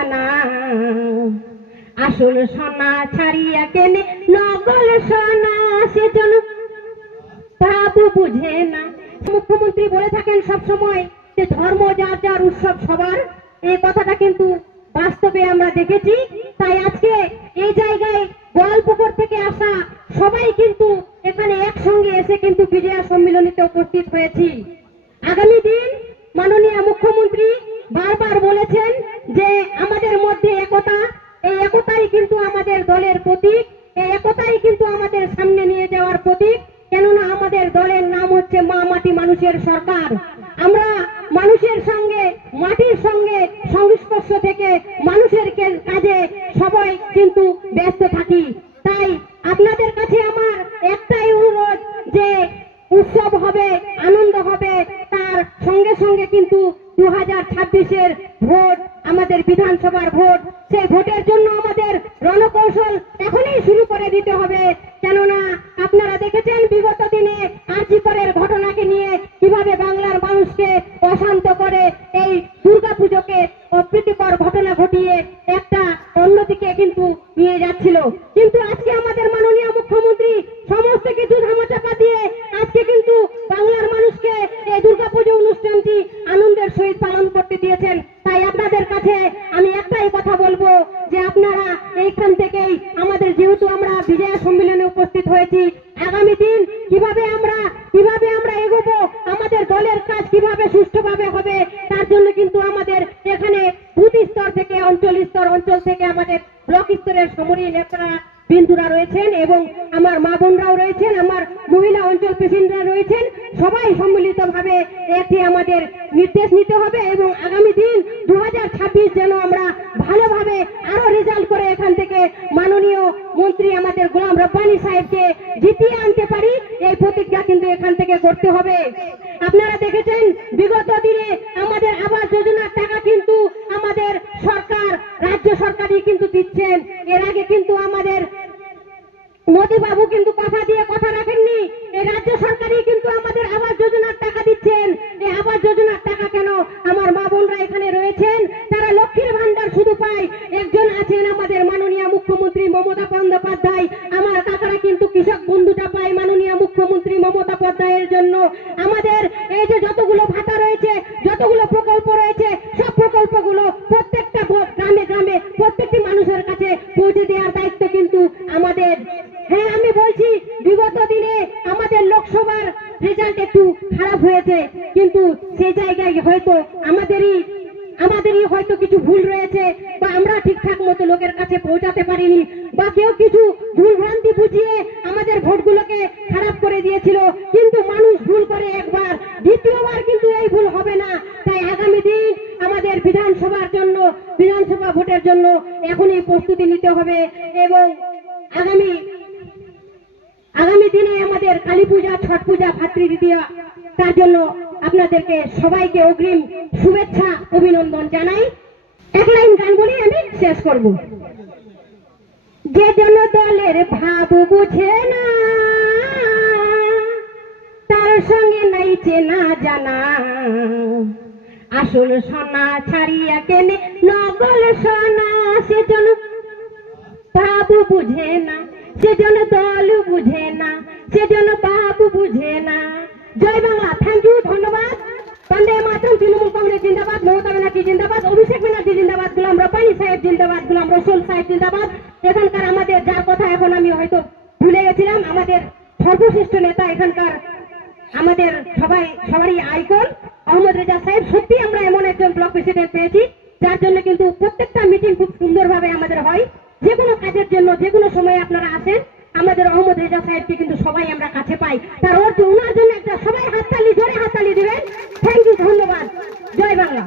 জানা, আসল সোনা ছাড়িয়া কেনে নকল সোনা, সেজন্য বাবু বুঝে না। মুখ্যমন্ত্রী বলে থাকেন সবসময় যে ধর্ম যার যার, উৎসব সবার। এই কথাটা কিন্তু বাস্তবে আমরা দেখেছি। তাই আজকে এই জায়গায় গোয়ালপুকুর থেকে আসা সবাই কিন্তু এখানে একসঙ্গে এসে কিন্তু বিজয়া সম্মিলনীতে উপস্থিত হয়েছি। আগামী দিন মাননীয় মুখ্যমন্ত্রী বারবার বলেছেন যে আমাদের মধ্যে একতা, এই একতাই কিন্তু আমাদের দলের প্রতীক, এই একতাই কিন্তু আমাদের সামনে নিয়ে যাওয়ার প্রতীক। কেননা আমাদের দলের নাম হচ্ছে মা মাটি মানুষের সরকার। আমরা মানুষের সঙ্গে, মাটির সঙ্গে সংস্পর্শ থেকে মানুষের কাজে সবাই কিন্তু ব্যস্ত থাকি। তাই আপনাদের কাছে আমার একটাই অনুরোধ যে উৎসব হবে, আনন্দ হবে, তার সঙ্গে সঙ্গে কিন্তু 2026-এর ভোট, আমাদের বিধানসভার ভোট, সেই ভোটের জন্য আমাদের রণকৌশল এখনই শুরু করে দিতে হবে। কেননা আপনারা দেখেছেন বিগত দিনে আরজি করের ঘটনাকে নিয়ে কিভাবে বাংলার মানুষকে অশান্ত করে এই দুর্গাপুজোকে অপ্রীতিকর ঘটনা ঘটিয়ে একটা অন্যদিকে কিন্তু নিয়ে যাচ্ছিল। কিন্তু আজকে আমাদের মাননীয় মুখ্যমন্ত্রী সমস্ত কিছু ধামাচাপা দিয়ে আজকে কিন্তু বাংলার মানুষকে এই দুর্গাপুজো অনুষ্ঠানটি আনন্দের সহিত পালন করতে দিয়েছেন। তাই আপনাদের কাছে আমি একটাই কথা বলবো যে আপনারা এইখান থেকেই আমাদের, যেহেতু আমরা বিজয়া সম্মেলনে উপস্থিত হয়েছি, আগামী দিন কিভাবে আমরা এগোবো, আমাদের দলের কাজ কিভাবে সুষ্ঠুভাবে হবে, তার জন্য কিন্তু আমাদের এখানে বুথ স্তর থেকে অঞ্চল থেকে আমাদের ব্লক স্তরের সমরী নেতারা বিন্দুরা রয়েছেন এবং আমার মা বোনরাও রয়েছেন, আমার মহিলা অঞ্চল প্রেসিডেন্টরা রয়েছেন। সবাই সম্মিলিতভাবে একটি আমাদের নির্দেশ নিতে হবে এবং আগামী দিন 2026 যেন আমরা ভালোভাবে আরো রেজাল্ট করে এখান থেকে মাননীয় মন্ত্রী আমাদের গোলাম রব্বানী সাহেবকে জিতিয়ে আনতে পারি, এই প্রতিজ্ঞা কিন্তু এখান থেকে করতে হবে। আপনারা দেখেছেন বিগত দিনে আমাদের আবাস যোজনার টাকা কিন্তু আমাদের সরকার, রাজ্য সরকারই কিন্তু দিচ্ছেন। এর আগে কিন্তু আমাদের মোদী বাবু কিন্তু কথা দিয়ে কথা রাখেননি, এই রাজ্য সরকারই কিন্তু আমাদের আবাস যোজনার টাকা দিচ্ছেন। এই আবাস যোজনার টাকা কেন, আমার মা বোনরা এখানে রয়েছেন, তারা লক্ষ্মীর ভান্ডার শুধু পায়। একজন আছেন আমাদের মাননীয় মুখ্যমন্ত্রী মমতা বন্দ্যোপাধ্যায়, আমার কাকারা কিন্তু কৃষক বন্ধুটা পায় মাননীয় মুখ্যমন্ত্রী মমতা বন্দ্যোপাধ্যায়ের জন্য। আমাদের এই যে যতগুলো ভাতা রয়েছে, যতগুলো প্রকল্প রয়েছে, সব প্রকল্পগুলো প্রত্যেকটা গ্রামে গ্রামে প্রত্যেকটি মানুষের কাছে পৌঁছে দেওয়ার দায়িত্ব কিন্তু আমাদের। হ্যাঁ, আমি বলছি বিগত দিনে আমাদের লোকসভার রেজাল্ট একটু খারাপ হয়েছে, কিন্তু সেই জায়গায় হয়তো আমাদেরই হয়তো কিছু ভুল রয়েছে, বা আমরা ঠিকঠাক মতো লোকের কাছে পৌঁছাতে পারিনি, বা কেউ কিছু ভুল ভ্রান্তি বুঝিয়ে আমাদের ভোটগুলোকে খারাপ করে দিয়েছিল। কিন্তু মানুষ ভুল করে একবার, দ্বিতীয়বার কিন্তু এই ভুল হবে না। তাই আগামী দিন আমাদের বিধানসভার জন্য, বিধানসভা ভোটের জন্য এখনই প্রস্তুতি নিতে হবে এবং আগামী দিনে আমাদের কালী পূজা, ছট পূজা, ভাতৃদ্বিতীয়া, তার জন্য আপনাদেরকে সবাইকে অগ্রিম শুভেচ্ছা, অভিনন্দন জানাই। এক লাইন গান বলি আমি শেষ করব। যে জন দলের ভাব বুঝে না, তার সঙ্গে নাই চেনা জানা, আসল সোনা ছাড়িয়া কেনে নকল সোনা, সেজন ভাব বুঝে না, সেজন দল বুঝে না, সেজন বাবু বুঝে না। জয় বাংলা। থ্যাংক ইউ, ধন্যবাদ। বন্দে মাতরম। তৃণমূল কংগ্রেস জিন্দাবাদ, মমতা ব্যানার্জি জিন্দাবাদ, অভিষেক ব্যানার্জি জিন্দাবাদ, গোলাম রব্বানী সাহেব জিন্দাবাদ, গোলাম রসুল সাহেব জিন্দাবাদ। এখানকার আমাদের, যার কথা এখন আমি হয়তো ভুলে গেছিলাম, আমাদের সর্বশ্রেষ্ঠ নেতা এখানকার, আমাদের সবারই আইকন আহমদ রেজা সাহেব। সত্যি আমরা এমন একজন ব্লক প্রেসিডেন্ট পেয়েছি যার জন্য কিন্তু প্রত্যেকটা মিটিং খুব সুন্দরভাবে আমাদের হয়। যে কোনো কাজের জন্য যে কোনো সময় আপনারা আসেন, আমাদের আহমদ রেজা সাহেবকে কিন্তু সবাই আমরা কাছে পাই। তার ওনার জন্য একটা সবাই হাততালি, জোরে হাততালি দিবেন। থ্যাংক ইউ, ধন্যবাদ। জয় বাংলা।